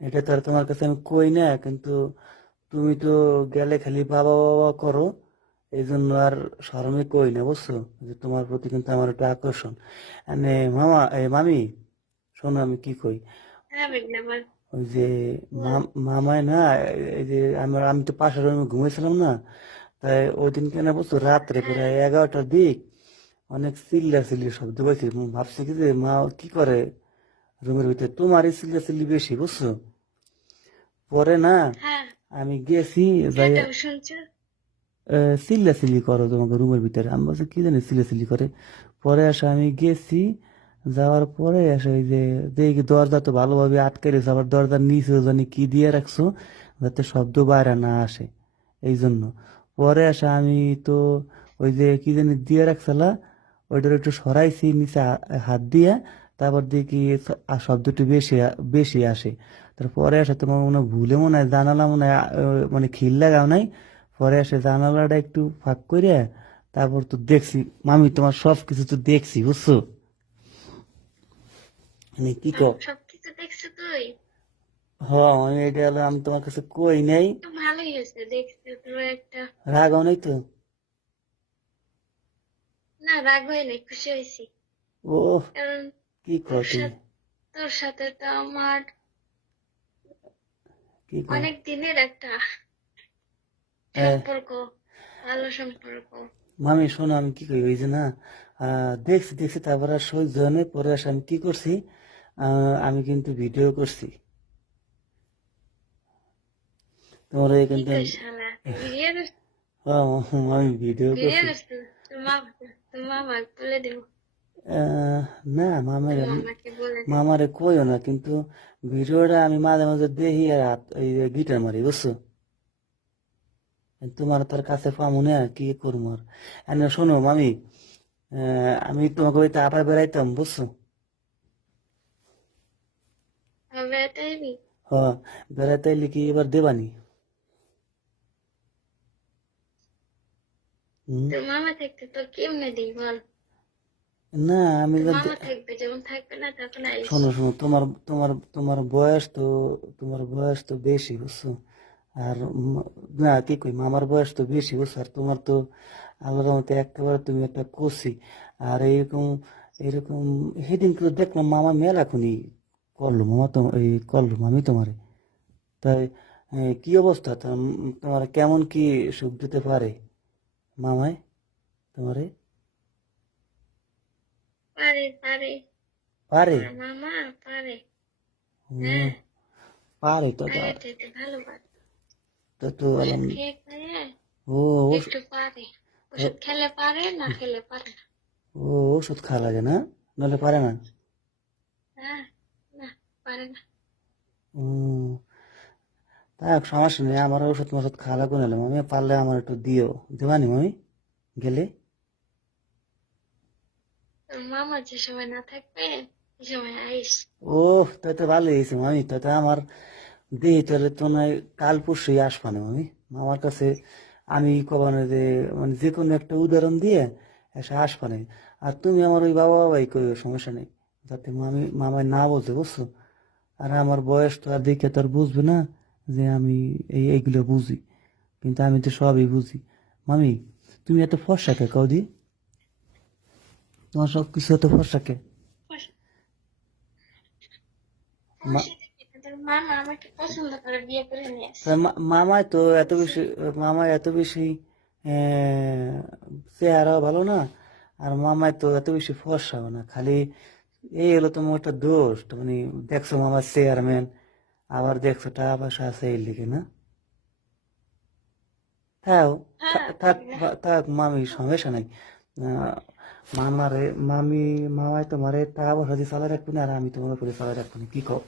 এটা তো আর তোমার কাছে আমি কই না কিন্তু তুমি তো গেলে খালি বাবা বাবা করো। এই জন্য আর শরমে কই না বুঝছ? যে তোমার প্রতি কিন্তু আমার একটা আকর্ষণ। মানে মামা এই মামি শোনো আমি কি কই? হ্যাঁ ওই যে মামায় না এই যে আমার আমি তো পাশের রুমে ঘুমিয়েছিলাম না তাই ওই দিন কেন বুঝছ রাত্রে প্রায় এগারোটার দিক অনেক চিল্লা চিল্লি শব্দ পাইছি ভাবছি কি যে মা কি করে রুমের ভিতরে? তোমারই চিল্লা চিল্লি বেশি বুঝছ? পরে না হ্যাঁ। আমি গেছি চিল্লা চিল্লি করো তোমাকে রুমের ভিতরে। আমি বলছি কি জানি চিল্লা চিল্লি করে? পরে আসে আমি গেছি যাওয়ার পরে আসে ওই যে দেখি দরজা তো ভালোভাবে আটকে রেখেছে আবার দরজার নিচে জানি কি দিয়ে রাখছো যাতে শব্দ বাইরে না আসে। এই জন্য। পরে আসে আমি তো ওই যে কি জানি দিয়ে রাখছিলা ওইটার একটু সরাইছি নিচে হাত দিয়ে তারপর দেখি স- আ- শব্দ একটু বেশি বেশি আসে। তারপরে আসে তোমার মনে হয় ভুলে মনে হয় জানালা মনে হয় মানে খিল লাগাও নাই। পরে এসে জানালাটা একটু ফাঁক করে তারপর তো দেখছি মামি তোমার সব কিছু তো দেখছি বুঝছ? মানে কি কর সবকিছু হ আমি এটা হলো আমি তোমার কাছে কই নাই। ভালোই হয়েছে দেখছ তোর একটা। রাগাও নাই তো? না রাগ হয় নাই খুশি হয়েছি। ও কি কর তোর সাথে তো আমার কি অনেক দিনের একটা। সম্পর্ক ভালো সম্পর্ক। মামি শোনো আমি কি করি যে না দেখছি দেখছি তারপর সহ্য হয় পরে আসে আমি কি করছি আমি কিন্তু ভিডিও করছি। তোমার কিন্তু আমি ভিডিও করছি। না মামার মামারে কইও না কিন্তু ভিডিওটা আমি মাঝে মাঝে দেখি আর হাত এই গিটার মারি বুঝছ? তোমার তার কাছে পামু না কি করব আর? এনে শোনো মামি আমি তোমাকে ওই আবার বেড়াইতাম বুঝছ? হবে তাইবি হ বেড়াইতে এলে কি এবার দেবানি? তোর মামা থাকতে তোর কেমনে দিই বল? না আমি শোনো শোনো তোমার তোমার তোমার বয়স তো তোমার বয়স তো বেশি বুঝছ? আর না কি কই মামার বয়স তো বেশি বুঝছ? আর তোমার তো আল্লাহর মতো একেবারে তুমি একটা কষি আর এইরকম এরকম সেদিন তো দেখলাম মামা মেলা খুনি করল মামা তো এই করল আমি তোমারে। তাই কি অবস্থা? তোমার কেমন কি সুখ দিতে পারে মামায় তোমারে? পারে পারে পারে মামা পারে হুম, পারে তো তো- ভালো তো তো খেয়ে ও ও পারে ওষুধ খেলে পারে না খেলে পারে না ও ওষুধ খাওয়া লাগে না নাহলে পারে না হ্যাঁ না পারে না ও তা সমস্যা নেই আমার ওষুধ মষুধ খাওয়া লাগবে না আমি পারলে আমার একটু দিও দেবানি মামি গেলে মামা তাই তো ভালো হয়েছে মামি। তাই আমার দেহি তাহলে তো কাল পরশুই আসবা না মামি। আমার কাছে আমি কবানো যে মানে যে কোনো একটা উদাহরণ দিয়ে এসে আসবা না। আর তুমি আমার ওই বাবা বাবাই কই সমস্যা নেই। যাতে মামি, মামায় না বলতে বুঝছ? আর আমার বয়স তো আর দেখে তো আর বুঝবে না যে আমি এই, এইগুলো বুঝি। কিন্তু আমি তো সবই বুঝি। মামি, তুমি এত ফর্সা কে কৌদি তোমার সব কিছু এত ফর্সা। কে? মামা তা এত বেশি মামায় এত বেশি চেহারাও ভালো না আর মামায় তো এত বেশি ফর্সাও না। খালি এই হলো তোমার একটা দোষ মানে দেখছ মামার চেয়ারম্যান আবার দেখছ টাকা পয়সা আছে এই লিখে না? থাক। থাক থাক মামি সমস্যা নাই। আহ, মামারে মামি মামায় তোমারে টাকা পয়সা দিয়ে চালাই রাখব না আর আমি তোমার উপরে চালাই রাখব না। কি কও?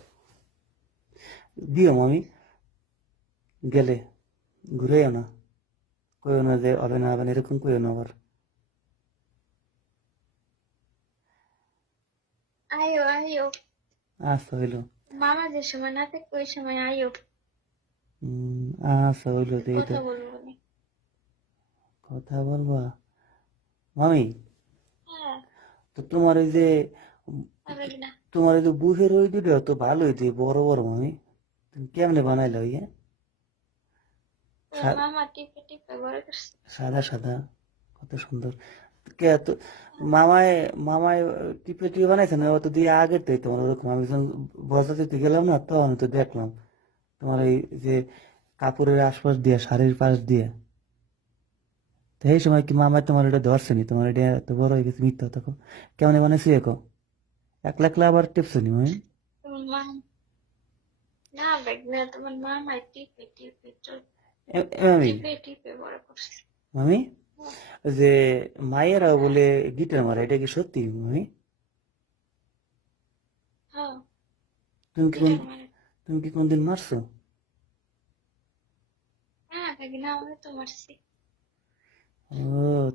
দিও মামি। গেলে ঘুরেও না। কইও না যে হবে না হবে না এরকম কইও না আবার। আয়ো আয়ো আচ্ছা হইল। মামা যে সময় না ওই সময় আয়ো আচ্ছা হইল কথা বলব কথা বলবা? মামি তো তোমার ওই যে তোমার ওই যে বুফের ওই দুটো তো ভালোই দিয়ে বড় বড় মামি। তুমি কেমনে বানাইলো করছে। সাদা সাদা কত সুন্দর। কে তো মামায় মামায় টিপে টিপে বানাইছে না? ও তো দিয়ে আগে তো তোমার ওরকম। আমি যখন বজাতে গেলাম না তখন তো দেখলাম তোমার এই যে কাপড়ের আশপাশ দিয়ে শাড়ির পাশ দিয়ে। তো এই সময় কি মামায় তোমার এটা ধরছেনি? তোমার এটা এত বড় হয়ে গেছে মিথ্যা তখন কেমন বানাইছি একো একলা একলা আবার মানে মা না বেগ না তোমার মামা? মামি? যে মায়েরা বলে গিটার মারে এটা কি সত্যি মামি? হ্যাঁ। তুমি কি তুমি কি কোনদিন মারছো? হ্যাঁ না আমি তো মারছি। ও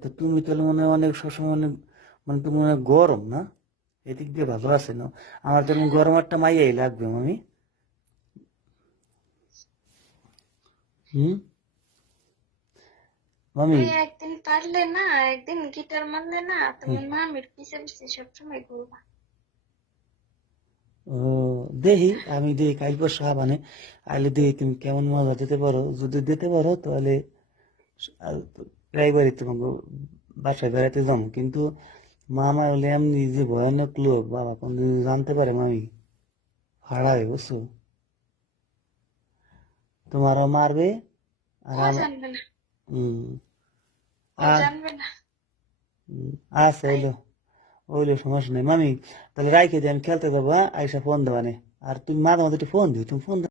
তো তুমি তাহলে মনে হয় অনেক সবসময় অনেক মানে তুমি অনেক গরম না? এদিক দিয়ে ভালো আছে না? আমার যেমন গরম একটা মাইয়াই লাগবে মামি। হুম? মামি? একদিন পারলে না একদিন গিটার মারলে না তোমার মামির পিছে পিছে সবসময় ঘুরবা। ও দেখি আমি দেখি কাল পরশু মানে আইলে দেখি তুমি কেমন মজা দিতে পারো। যদি দিতে পারো তাহলে প্রায়বারই তোমাকে বাসায় বেড়াতে যাব কিন্তু মামা হলে এমনি যে ভয়ানক লোক বাবা কোনদিন জানতে পারে মামি? হারায় বুঝছ? তোমারও মারবে আর আমার হম। আচ্ছা হইল। হইল সমস্যা নেই। মামি তাহলে রাইখে দিয়ে আমি খেলতে যাব হ্যাঁ? আইসা ফোন দেবানে আর তুমি মাঝে মাঝে একটু ফোন দিও তুমি ফোন